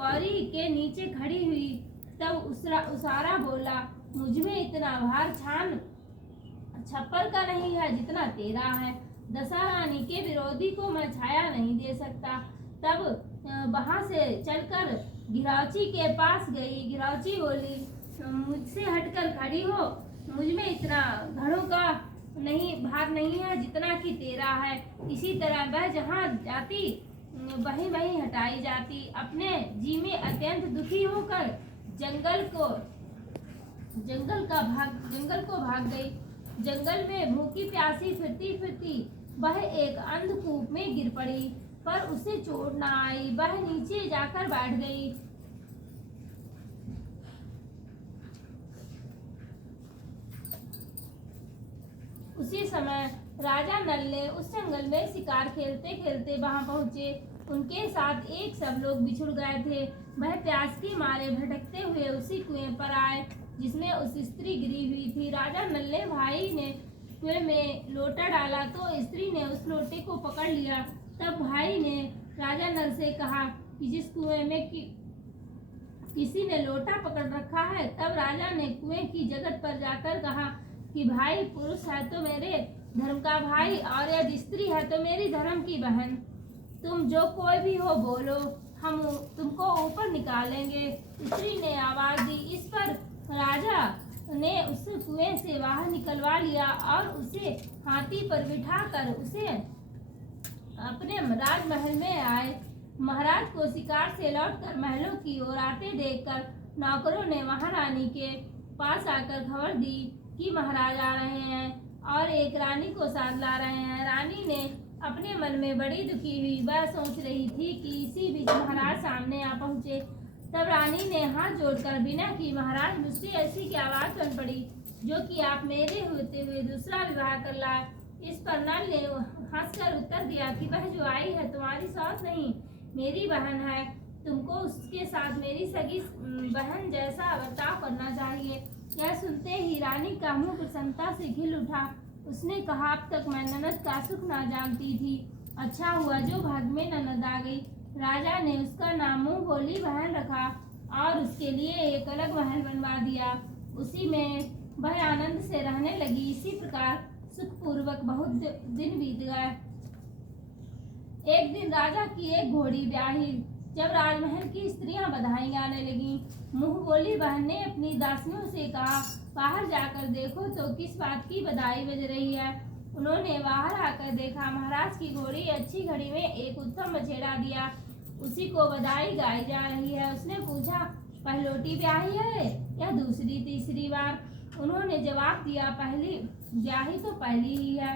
पौड़ी के नीचे खड़ी हुई। तब उसारा बोला, मुझमें इतना भार छान छप्पर का नहीं है जितना तेरा है। दशा रानी के विरोधी को मैं छाया नहीं दे सकता। तब वहां से चलकर घिरौची के पास गई। घिरौची बोली, मुझसे हटकर खड़ी हो, मुझमें इतना घड़ों का भार नहीं है जितना कि तेरा है। इसी तरह वह जहाँ जाती वहीं हटाई जाती। अपने जी में अत्यंत दुखी होकर जंगल को भाग गई। जंगल में भूखी प्यासी फिरती फिरती वह एक अंधकूप में गिर पड़ी, पर उसे चोट न आई। वह नीचे जाकर बैठ गई। उसी समय राजा नल ने उस जंगल में शिकार खेलते खेलते वहां पहुंचे। उनके साथ एक सब लोग बिछुड़ गए थे। वह प्यास के मारे भटकते हुए उसी कुएं पर आए जिसमें उस स्त्री गिरी हुई थी। राजा नल ने भाई ने कुएं में लोटा डाला तो स्त्री ने उस लोटे को पकड़ लिया। तब भाई ने राजा नल से कहा कि जिस कुएं में किसी ने लोटा पकड़ रखा है। तब राजा ने कुएं की जगत पर जाकर कहा कि भाई पुरुष है तो मेरे धर्म का भाई, और यदि स्त्री है तो मेरी धर्म की बहन। तुम जो कोई भी हो बोलो, हम तुमको ऊपर निकालेंगे। स्त्री ने आवाज दी। इस पर राजा ने उस कुएं से बाहर निकलवा लिया और उसे हाथी पर बिठाकर उसे अपने राजमहल में आए। महाराज को शिकार से लौटकर महलों की ओर आते देखकर नौकरों ने महारानी के पास आकर खबर दी कि महाराज आ रहे हैं और एक रानी को साथ ला रहे हैं। रानी ने अपने मन में बड़ी दुखी हुई। वह सोच रही थी कि इसी बीच महाराज सामने आ पहुंचे। तब रानी ने हाथ जोड़कर विनय की, महाराज मुझसे ऐसी क्या बात बन पड़ी जो कि आप मेरे होते हुए दूसरा विवाह कर लाए। इस पर नल ने हंसकर उत्तर दिया कि वह जो आई है तुम्हारी सास नहीं, मेरी बहन है। तुमको उसके साथ मेरी सगी बहन जैसा बर्ताव करना चाहिए। यह सुनते ही रानी का मुंह प्रसन्नता से खिल उठा। उसने कहा, अब तक मैं ननद का सुख ना जानती थी। अच्छा हुआ जो भाग्य में ननद आ गई। राजा ने उसका नाम मुंह बोली बहन रखा और उसके लिए एक अलग महल बनवा दिया। उसी में वह आनंद से रहने लगी। इसी प्रकार सुखपूर्वक बहुत दिन बीत गए। एक दिन राजा की एक घोड़ी ब्याही। जब राजमहल की स्त्रियां बधाई गाने लगी, मुंह बोली बहन ने अपनी दासियों से कहा, बाहर जाकर देखो तो किस बात की बधाई बज रही है। उन्होंने बाहर आकर देखा, महाराज की घोड़ी अच्छी घड़ी में एक उत्तम बछेड़ा दिया, उसी को बधाई गाई जा रही है। उसने पूछा, पहलोटी ब्याही है या दूसरी तीसरी बार? उन्होंने जवाब दिया, पहली ब्याही तो पहली ही है।